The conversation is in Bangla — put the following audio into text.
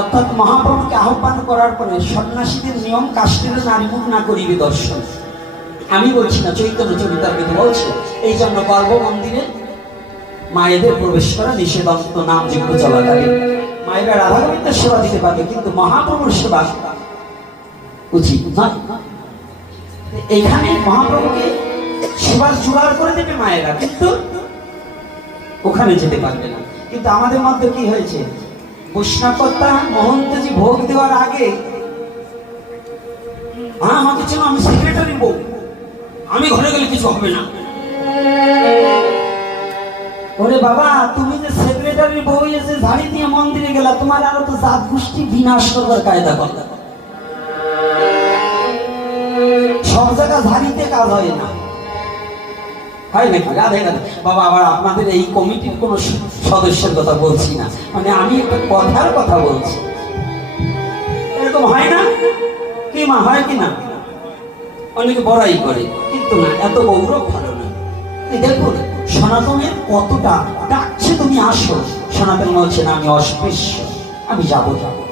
অর্থাৎ মহাপ্রভুকে আহ্বান করার পরে সন্ন্যাসীদের নিয়ম কাশ্মীরে নারী মুখ না করিবে দর্শন। আমি বলছি না, চৈতন্য চরিতার বিধি বলছে, এই জন্য গর্ভ মন্দিরে মায়েদের প্রবেশ করা নিষেধান্ত নাম যুক্ত চলাকালীন মায়েরা রাধা গোবিন্দের সেবা দিতে পারবে কিন্তু মহাপ্রভুর সেবা উচিত নয়। এখানে মহাপ্রভুকে সেবার জোগাড় করে দেবে মায়েরা, কিন্তু ওখানে যেতে পারবে না। কিন্তু আমাদের মধ্যে কি হয়েছে? বৈষ্ণবতা মহন্তজি ভোগ দেওয়ার আগে আমাকে চেনো, আমি সেক্রেটারি বউ। আমি ঘরে গেলে কিছু হবে না। ওরে বাবা, তুমি যে সেক্রেটারি বউ এসে ঝাড়ি দিয়ে মন্দিরে গেলা, তোমার আরও তো জাত গোষ্ঠী বিনাশ করবার কায়দা করলা সব জায়গা ঝাড়িতে কাজ হয় না। হয় নাকি? রাধে রাধে। বাবা, আবার আপনাদের এই কমিটির কোন সদস্যের কথা বলছি না। মানে আমি একটা কথার কথা বলছি। এরকম হয় না? কি মা, হয় কি না? অনেকে বড়াই করে, কিন্তু না, এত গৌরব ভালো না। দেখুন, সনাতনের কতটা ডাকছে তুমি আসো। সনাতন বলছে, না, আমি অস্পৃশ্য। আমি যাব যাব।